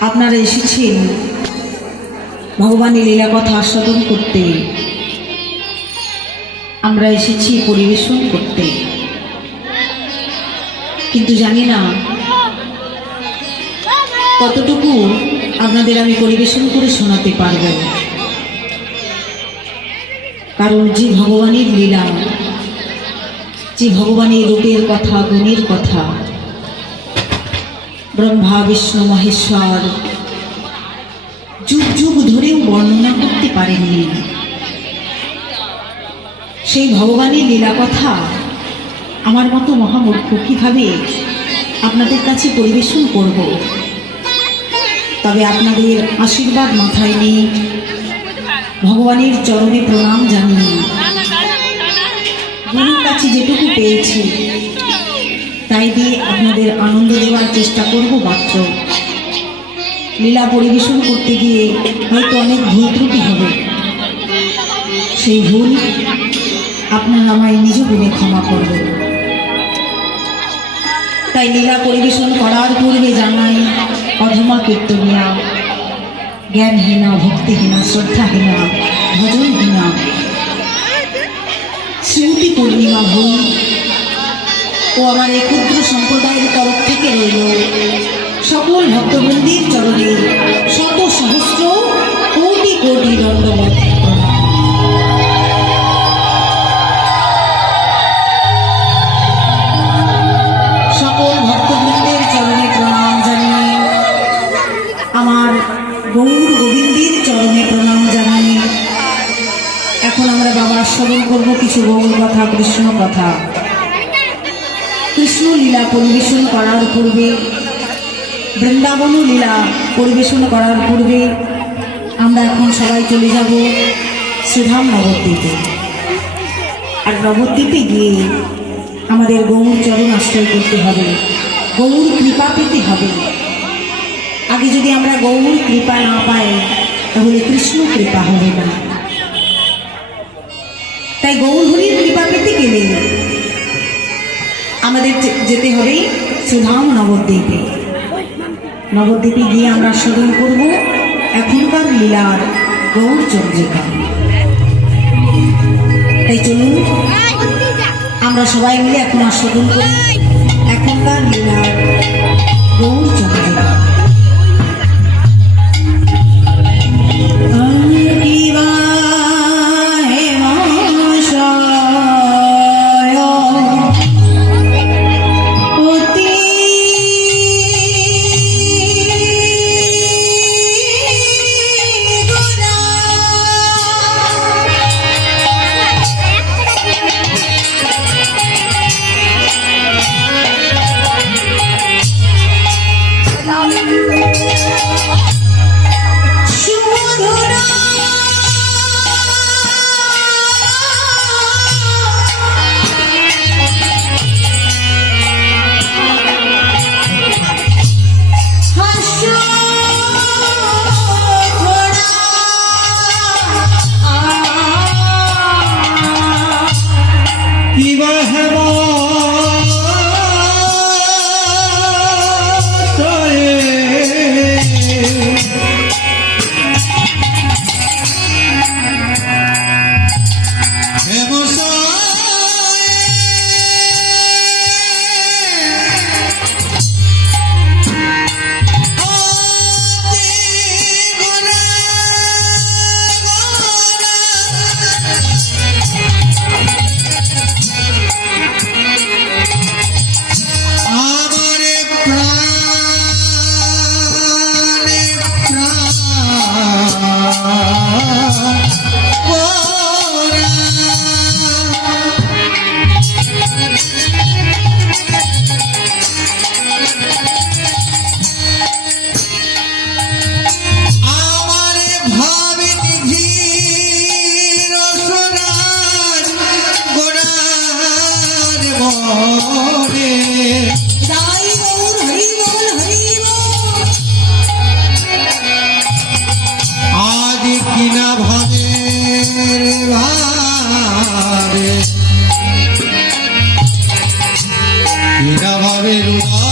আপনারা এসেছেন ভগবানের লীলা কথা আস্বাদন করতে। আমরা এসেছি পরিবেশন করতে। কিন্তু জানি না কতটুকু আপনাদের আমি পরিবেশন করে শোনাতে পারব। কারণ যে ভগবানের লীলা, যে ভগবানের রূপের কথা, গুণের কথা ব্রহ্মা, বিষ্ণু, মহেশ্বর। যুগ যুগ ধরেও বর্ণনা করতে পারেননি। সেই ভগবানের লীলা কথা আমার মতো মহামূর্খ কীভাবে আপনাদের কাছে পরিবেশন করব? তবে আপনাদের আশীর্বাদ মাথায় নিয়ে ভগবানের চরণে প্রণাম জানিয়ে গুরুর কাছে যেটুকু পেয়েছি তাই দিয়ে আপনাদের আনন্দ দেওয়ার চেষ্টা করব মাত্র। লীলা পরিবেশন করতে গিয়ে হয়তো অনেক ভুল ত্রুটি হবে। সেই ভুল আপনারা আমায় নিজ গুণে ক্ষমা করবেন। তাই লীলা পরিবেশন করার পূর্বে জানাই, অধমা কীর্তনিয়া, জ্ঞানহীনা, ভক্তিহীনা, শ্রদ্ধাহীনা, ভজনহীনা স্মৃতি পূর্ণিমা ভুল ও আমার এই ক্ষুদ্র সম্প্রদায়ের তরফ থেকে রইল। সকল ভক্তবৃন্দির চরণে শত সহস্র কোটি কোটি দণ্ডবত। সকল চরণে প্রণাম জানিয়ে, আমার চরণে প্রণাম এখন আমরা বাবার কিছু গৌর কথা কৃষ্ণ কথা কৃষ্ণ লীলা পরিবেশন করার পূর্বে বৃন্দাবন লীলা পরিবেশন করার পূর্বে আমরা এখন সবাই চলে যাব শ্রীধাম নবদ্বীপে। আর নবদ্বীপে গিয়ে আমাদের গৌর চরণ আশ্রয় করতে হবে, গৌর কৃপা পেতে হবে। আগে যদি আমরা গৌর কৃপা না পাই, তাহলে কৃষ্ণ কৃপা হবে না। তাই গৌর হরির কৃপা পেতে গেলে আমাদের যেতে হবে সুধাম নবদ্বীপে। নবদ্বীপে গিয়ে আমরা স্মরণ করব এখনকার লীলার গৌর চন্দ্রিকা। তাই চলুন, আমরা সবাই মিলে এখন আর শুরু করি। এখনকার লীলার গৌর চন্দ্রিকা। Hello.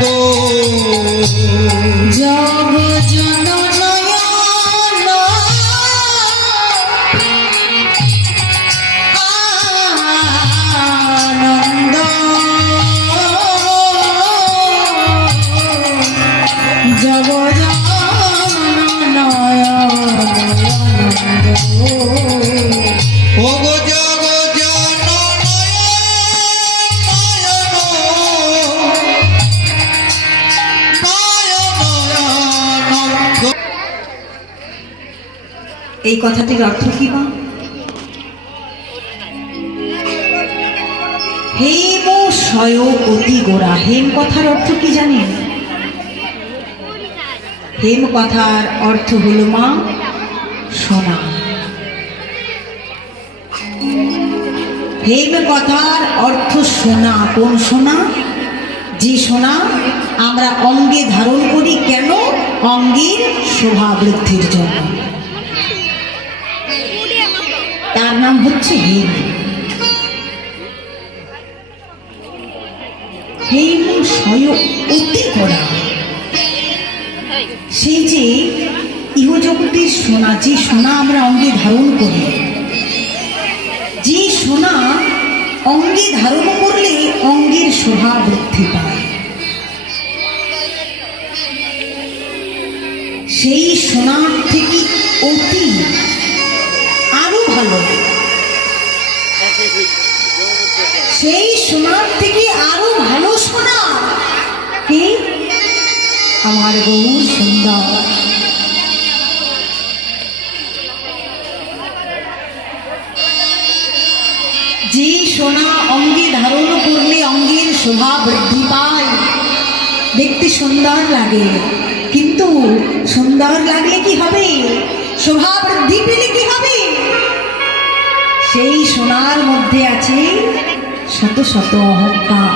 दो কথাটির অর্থ কি মা হেম সয় অতি গোড়া। হেম কথার অর্থ কি জানেন? হেম কথার অর্থ হলো মা, সোনা। হেম কথার অর্থ সোনা। কোন সোনা? যে সোনা আমরা অঙ্গে ধারণ করি কেন? অঙ্গের শোভা বৃদ্ধির জন্য। তার নাম হচ্ছে হেম। হেম অতি করা সেই যে ইহজগতের সোনা, যে সোনা আমরা অঙ্গে ধারণ করি, যে সোনা অঙ্গে ধারণ করলে অঙ্গের শোভা বৃদ্ধি পায়। সেই সোনার থেকে আরও ভালো সোনা কি? আমার বহু সুন্দর। যে সোনা অঙ্গে ধারণ করলে অঙ্গের শোভা বৃদ্ধি পায়। দেখতে সুন্দর লাগে। কিন্তু সুন্দর লাগলে কি হবে? শোভা বৃদ্ধি পেলে কি হবে? সেই সোনার মধ্যে আছে শত শত অহংকার।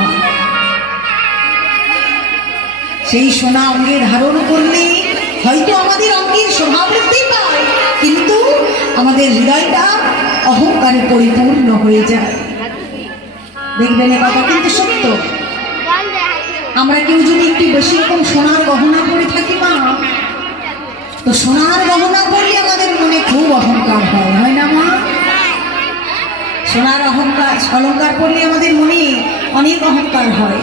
সেই সোনা অঙ্গে ধারণ করলে হয়তো আমাদের অঙ্গের শোভা বৃদ্ধি পায়, কিন্তু আমাদের হৃদয়টা অহংকারে পরিপূর্ণ হয়ে যায়। দেখবেন এ কথা কিন্তু সত্য। আমরা কেউ যদি একটু বেশি রকম সোনার গহনা পরে থাকি মা, তো সোনার গহনা পরলে আমাদের মনে খুব অহংকার হয় হয় না মা? সোনার অহংকার, অলঙ্কার পড়লে আমাদের মনে অনেক অহংকার হয়।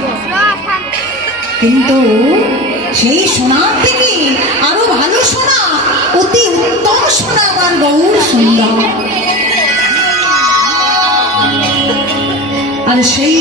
কিন্তু সেই সোনার থেকে আরও ভালো সোনা, অতি উত্তম সোনা আমার গৌর সুন্দর। আর সেই